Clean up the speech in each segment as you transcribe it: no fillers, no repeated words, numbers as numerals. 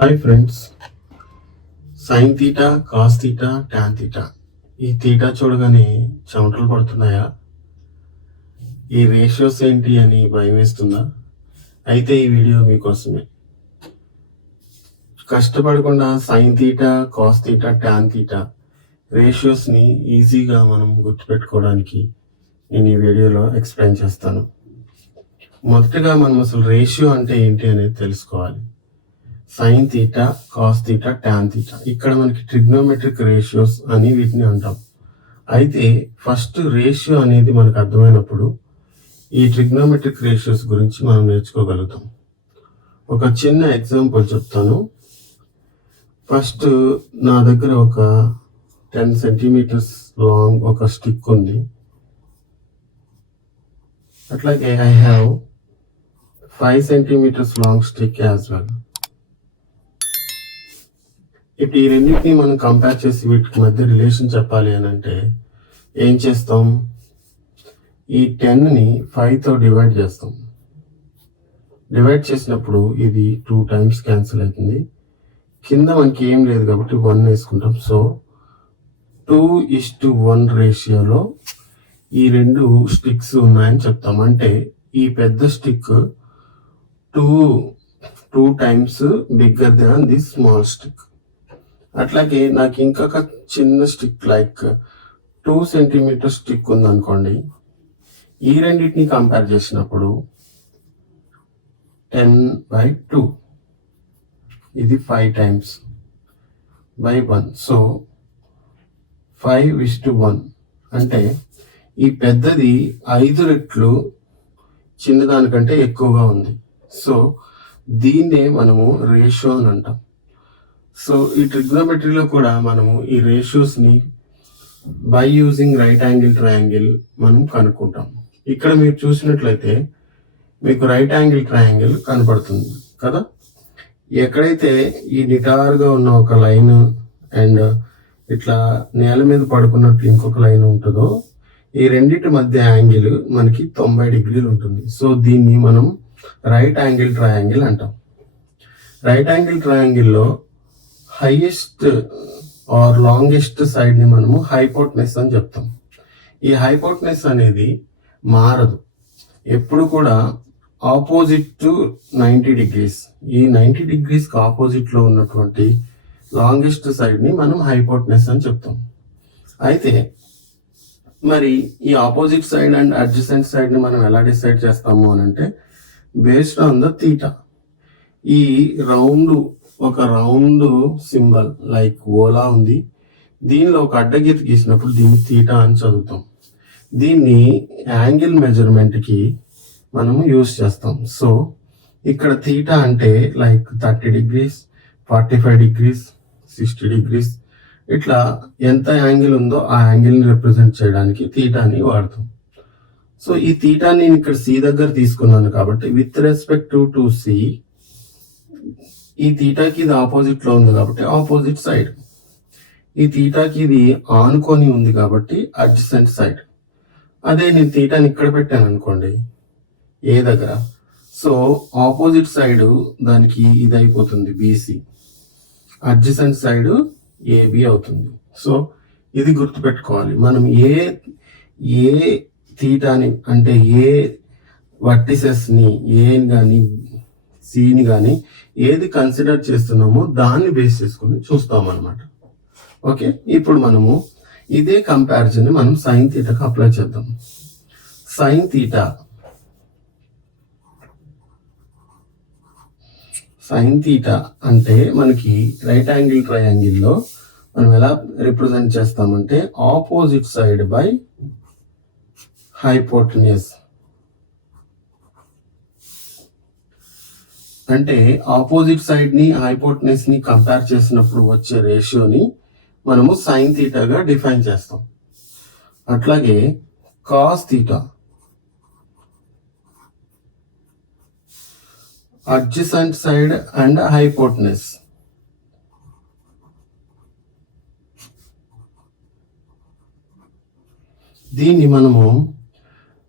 Hi friends, sign theta, cos theta, tan theta. ఈ theta చూడగానే చెమటలు పడుతున్నాయా? ఈ రేషియోస్ ఏంటి అని భయం వేస్తుందా? అయితే ఈ వీడియో మీకోసమే. కష్టపడకుండా sine theta, cos theta, tan theta రేషియోస్ని ఈజీగా మనం గుర్తుపెట్టుకోవడానికి నేను ఈ వీడియోలో ఎక్స్ప్లెయిన్ చేస్తాను. మొదటగా మనం అసలు రేషియో అంటే ఏంటి అనేది తెలుసుకోవాలి. Sign theta, cos theta, tan theta, ఇక్కడ మనకి ట్రిగ్నోమెట్రిక్ రేషియోస్ అని వీటిని అంటాం. అయితే ఫస్ట్ రేషియో అనేది మనకు అర్థమైనప్పుడు ఈ ట్రిగ్నోమెట్రిక్ రేషియోస్ గురించి మనం నేర్చుకోగలుగుతాం. ఒక చిన్న ఎగ్జాంపుల్ చెప్తాను. ఫస్ట్ నా దగ్గర ఒక 10 సెంటీమీటర్స్ లాంగ్ ఒక స్టిక్ ఉంది. అట్లాగే I have 5 centimetres long stick as well. ఇప్పుడు ఈ రెండింటిని మనం కంపేర్ చేసి వీటికి మధ్య రిలేషన్ చెప్పాలి అని అంటే ఏం చేస్తాం? ఈ 10ని 5తో డివైడ్ చేస్తాం. డివైడ్ చేసినప్పుడు ఇది 2 టైమ్స్ క్యాన్సిల్ అవుతుంది. కింద మనకి ఏం లేదు కాబట్టి 1 వేసుకుంటాం. సో 2:1 రేషియోలో ఈ రెండు స్టిక్స్ ఉన్నాయని చెప్తాం. అంటే ఈ పెద్ద stick 2 times bigger than this small stick. అట్లాగే నాకు ఇంకొక చిన్న స్టిక్ లైక్ 2 సెంటీమీటర్ స్టిక్ ఉందనుకోండి. ఈ రెండింటిని కంపేర్ చేసినప్పుడు 10/2 ఇది 5 టైమ్స్ బై 1. సో 5:1 అంటే ఈ పెద్దది 5 రెట్లు చిన్నదానికంటే ఎక్కువగా ఉంది. సో దీన్నే మనము రేషియో అని అంటాం. సో ఈ ట్రిగ్నోమెట్రీలో కూడా మనము ఈ రేషియోస్ని by using right angle triangle మనం కనుక్కుంటాం. ఇక్కడ మీరు చూసినట్లయితే మీకు రైట్ యాంగిల్ ట్రయాంగిల్ కనపడుతుంది కదా. ఎక్కడైతే ఈ నిటారుగా ఉన్న ఒక లైన్ అండ్ ఇట్లా నేల మీద పడుకున్నట్టు ఇంకొక లైన్ ఉంటుందో ఈ రెండింటి మధ్య యాంగిల్ మనకి 90 డిగ్రీలు ఉంటుంది. సో దీన్ని మనం రైట్ యాంగిల్ ట్రయాంగిల్ అంటాం. రైట్ యాంగిల్ ట్రయాంగిల్లో హైయెస్ట్ ఆర్ లాంగెస్ట్ సైడ్ని మనము హైపోటెనస్ అని చెప్తాం. ఈ హైపోటెనస్ అనేది మారదు, ఎప్పుడు కూడా ఆపోజిట్ టు 90 డిగ్రీస్. ఈ 90 డిగ్రీస్కి ఆపోజిట్లో ఉన్నటువంటి లాంగెస్ట్ సైడ్ని మనం హైపోటెనస్ అని చెప్తాం. అయితే మరి ఈ ఆపోజిట్ సైడ్ అండ్ అడ్జసెంట్ సైడ్ని మనం ఎలా డిసైడ్ చేస్తాము అని అంటే బేస్డ్ ఆన్ ద తీటా. ఈ ఒక రౌండ్ సింబల్ లైక్ ఓలా ఉంది. దీనిలో ఒక అడ్డగీత గీసినప్పుడు దీన్ని తీటా అని చదువుతాం. దీన్ని యాంగిల్ మెజర్మెంట్కి మనము యూజ్ చేస్తాం. సో ఇక్కడ తీటా అంటే లైక్ 30 డిగ్రీస్, 45 డిగ్రీస్, 60 డిగ్రీస్, ఇట్లా ఎంత యాంగిల్ ఉందో ఆ యాంగిల్ని రిప్రజెంట్ చేయడానికి తీటాని వాడతాం. సో ఈ తీటాని నేను ఇక్కడ సి దగ్గర తీసుకున్నాను కాబట్టి విత్ రెస్పెక్ట్ టు సి, ఈ తీటాకి ఇది ఆపోజిట్లో ఉంది కాబట్టి ఆపోజిట్ సైడ్, ఈ తీటాకి ఇది ఆనుకొని ఉంది కాబట్టి అడ్జసెంట్ సైడ్. అదే నేను తీటాని ఇక్కడ పెట్టాను అనుకోండి ఏ దగ్గర, సో ఆపోజిట్ సైడ్ దానికి ఇది అయిపోతుంది బీసీ, అడ్జసెంట్ సైడ్ ఏబి అవుతుంది. సో ఇది గుర్తుపెట్టుకోవాలి. మనం ఏ తీటాని అంటే ఏ వర్టిసెస్ని ఏని కానీ సిని కానీ ఏది కన్సిడర్ చేస్తున్నామో దాన్ని బేస్ చేసుకుని చూస్తాం అన్నమాట. ఓకే, ఇప్పుడు మనము ఇదే కంపారిజన్ మనం సైన్ తీటాకు అప్లై చేద్దాం. సైన్ తీటా అంటే మనకి రైట్ యాంగిల్ ట్రయాంగిల్లో మనం ఎలా రిప్రజెంట్ చేస్తామంటే ఆపోజిట్ సైడ్ బై హైపోటెన్యూస్. అంటే ఆపోజిట్ సైడ్ని హైపోటెనస్ని కంపేర్ చేసినప్పుడు వచ్చే రేషియోని మనము సైన్ తీటాగా డిఫైన్ చేస్తాం. అట్లాగే cos theta adjacent side and hypotenuse. దీన్ని మనము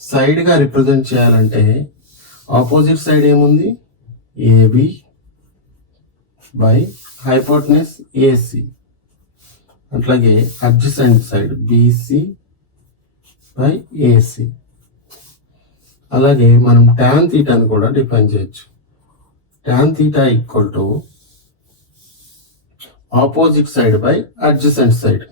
సైడ్గా రిప్రజెంట్ చేయాలంటే ఆపోజిట్ సైడ్ ఏముంది ఏబి, బై హైపోటెనస్ ఏసీ, అట్లాగే adjacent side BC by AC. అలాగే మనం ట్యాన్ థీటాని కూడా డిఫైన్ చేయొచ్చు. Tan theta equal to opposite side by adjacent side.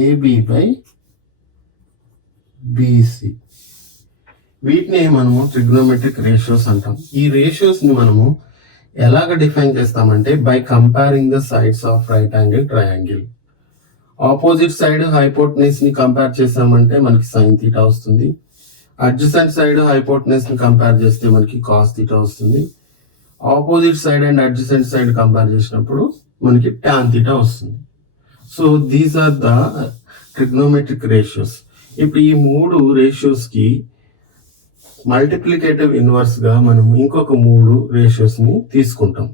AB by BC. వీటిని మనము ట్రిగ్నోమెట్రిక్ రేషియోస్ అంటాం. ఈ రేషియోస్ ని మనము ఎలాగ డిఫైన్ చేస్తామంటే by comparing the sides of right angle triangle. Opposite side hypotenuse ని కంపేర్ చేసామంటే మనకి సైన్ థీటా వస్తుంది. అడ్జసెంట్ సైడ్ హైపోటెనస్ ని కంపేర్ చేస్తే మనకి కాస్ థీటా వస్తుంది. Opposite side and adjacent side compare చేసినప్పుడు మనకి టాన్ థీటా వస్తుంది. So these are the trigonometric ratios. ఇప్పుడు ఈ మూడు రేషియోస్ కి మల్టిప్లికేటివ్ ఇన్వర్స్ గా మనం ఇంకొక మూడు రేషియోస్ ని తీసుకుంటాం,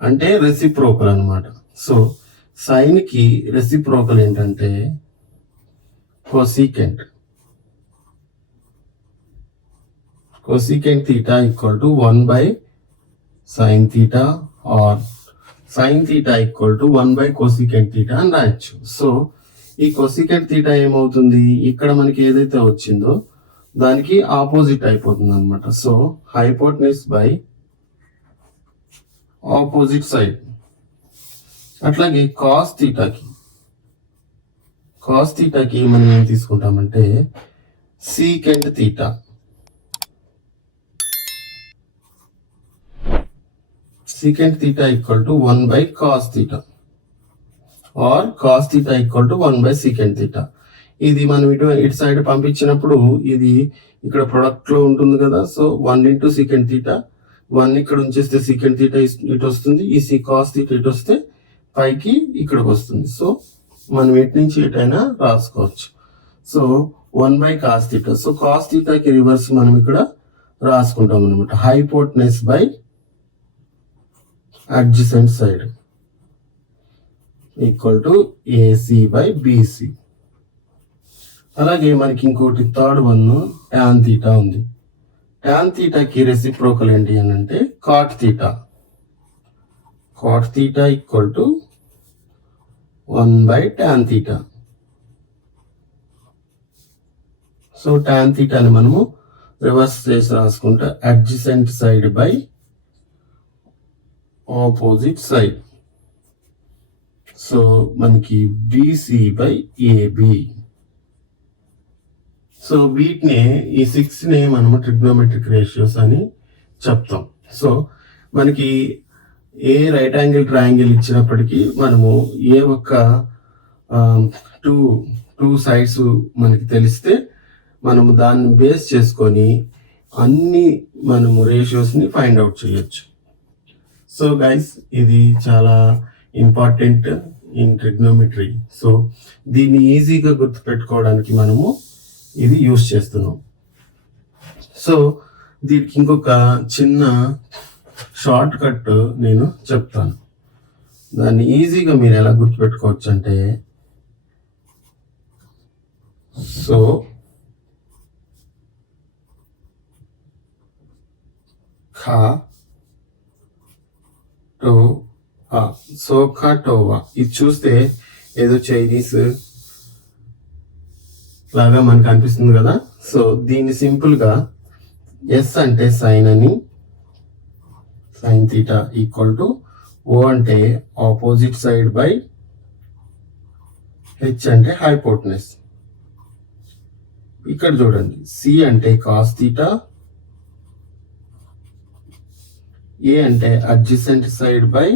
అంటే రెసిప్రోకల్ అన్నమాట. సో సైన్ కి రెసిప్రోకల్ ఏంటంటే cosecant. Cosecant theta equal to 1 by sine theta or sine theta equal to 1 by cosecant theta అని రాయొచ్చు. సో ఈ కోసికెంట్ థీటా ఏమవుతుంది, ఇక్కడ మనకి ఏదైతే వచ్చిందో దానికి ఆపోజిట్ అయిపోతుంది అనమాట. So hypotenuse by opposite side. అట్లాగే కాస్ థీటాకి మనం ఏం తీసుకుంటామంటే secant theta. Secant theta equal to 1 by cos theta or cos theta equal to 1 by secant theta. ఇది మనం ఇటు సైడ్ పంపించినప్పుడు ఇది ఇక్కడ ప్రొడక్ట్ లో ఉంటుంది కదా. సో 1 ఇంటూ సీకెంట్ థీటా, 1 ఇక్కడ ఉంచేస్తే సీకెంట్ థీటా ఇటు వస్తుంది, ఈ కాస్ థీటా ఇటు వస్తే పైకి ఇక్కడికి వస్తుంది. సో మనం ఎటు నుంచి ఎటైనా రాసుకోవచ్చు. So 1 by cos theta. So cos థీటాకి రివర్స్ మనం ఇక్కడ రాసుకుంటాం అనమాట, hypotenuse by adjacent side equal to AC by BC. అలాగే మనకి ఇంకోటి థర్డ్ వన్ ట్యాన్ థీటా ఉంది. ట్యాన్ థీటాకి రెసిప్రోకల్ ఏంటి అని అంటే cot theta. Cot theta equal to 1 by tan theta. So tan థీటాని మనము రివర్స్ చేసి రాసుకుంటే adjacent side by opposite side. So మనకి బీసీ బై ఏబి. సో వీటిని ఈ 6ని మనము ట్రిగ్నోమెట్రిక్ రేషియోస్ అని చెప్తాం. సో మనకి ఏ రైట్ యాంగిల్ ట్రయాంగిల్ ఇచ్చినప్పటికీ మనము ఏ ఒక్క టూ సైడ్స్ మనకి తెలిస్తే మనము దాన్ని బేస్ చేసుకొని అన్ని మనము రేషియోస్ని ఫైండ్ అవుట్ చేయొచ్చు. సో గైస్, ఇది చాలా ఇంపార్టెంట్ ఇన్ ట్రిగ్నోమెట్రీ. సో దీన్ని ఈజీగా గుర్తుపెట్టుకోవడానికి మనము ఇది యూస్ చేస్తున్నాం. సో దీనికి ఇంకొక చిన్న షార్ట్ కట్ నేను చెప్తాను. దాన్ని ఈజీగా మీరు ఎలా గుర్తుపెట్టుకోవచ్చు అంటే, సో సోఖాటోవా. ఇది చూస్తే ఏదో చైనీస్ లాగా మనకు అనిపిస్తుంది కదా. సో దీన్ని సింపుల్ గా ఎస్ అంటే సైన్ అని, సైన్ థీటా ఈక్వల్ టు ఓ అంటే ఆపోజిట్ సైడ్ బై హెచ్ అంటే హైపోటెనస్. ఇక్కడ చూడండి, సి అంటే కాస్ థీటా, ఏ అంటే అడ్జసెంట్ సైడ్ బై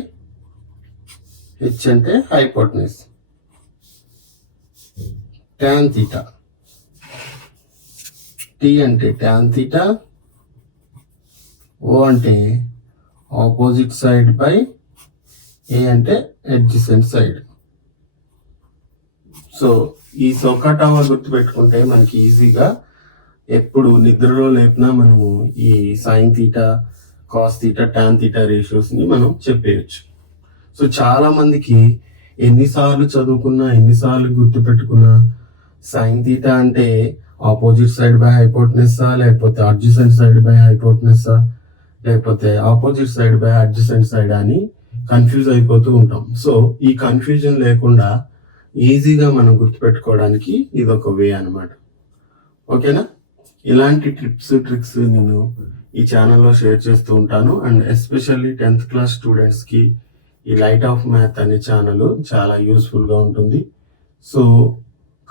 హెచ్ అంటే హైపోటెనస్. టాన్ థీటా, టీ అంటే టాన్ థీటా, ఓ అంటే ఆపోజిట్ సైడ్ బై ఏ అంటే అడ్జసెంట్ సైడ్. సో ఈ సోఖాటోవా గుర్తుపెట్టుకుంటే మనకి ఈజీగా ఎప్పుడు నిద్రలో లేపినా మనము ఈ sine theta, cos theta, tan theta ratios ని మనం చెప్పేయచ్చు. సో చాలా మందికి ఎన్నిసార్లు చదువుకున్నా, ఎన్నిసార్లు గుర్తుపెట్టుకున్నా సైన్ థీటా అంటే ఆపోజిట్ సైడ్ బై హైపోటెనసా, లేకపోతే అడ్జసెంట్ సైడ్ బై హైపోటెనసా, లేకపోతే opposite side by adjacent side అని కన్ఫ్యూజ్ అయిపోతూ ఉంటాం. సో ఈ కన్ఫ్యూజన్ లేకుండా ఈజీగా మనం గుర్తుపెట్టుకోవడానికి ఇది ఒక వే అనమాట. ఓకేనా? ఇలాంటి టిప్స్ ట్రిక్స్ నేను ఈ ఛానల్లో షేర్ చేస్తూ ఉంటాను. అండ్ ఎస్పెషల్లీ 10th క్లాస్ స్టూడెంట్స్కి ఈ లైట్ ఆఫ్ మ్యాథ్ అనే ఛానల్ చాలా యూస్ఫుల్గా ఉంటుంది. సో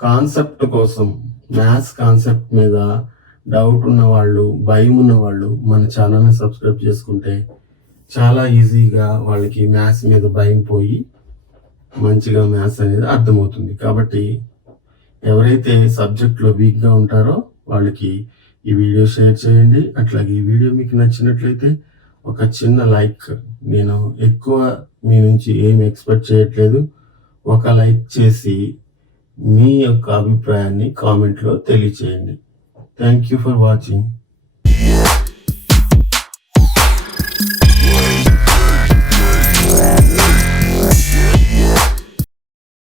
కాన్సెప్ట్ కోసం, మ్యాథ్స్ కాన్సెప్ట్ మీద డౌట్ ఉన్నవాళ్ళు, భయం ఉన్నవాళ్ళు మన ఛానల్ని సబ్స్క్రైబ్ చేసుకుంటే చాలా ఈజీగా వాళ్ళకి మ్యాథ్స్ మీద భయం పోయి మంచిగా మ్యాథ్స్ అనేది అర్థమవుతుంది. కాబట్టి ఎవరైతే సబ్జెక్ట్లో వీక్గా ఉంటారో వాళ్ళకి ఈ వీడియో షేర్ చేయండి. అట్లాగే ఈ వీడియో మీకు నచ్చినట్లయితే ఒక చిన్న లైక్, నేను ఎక్కువ మీ నుంచి ఏం ఎక్స్పెక్ట్ చేయట్లేదు, ఒక లైక్ చేసి మీ యొక్క అభిప్రాయాన్ని కామెంట్లో తెలియచేయండి. Thank you for watching.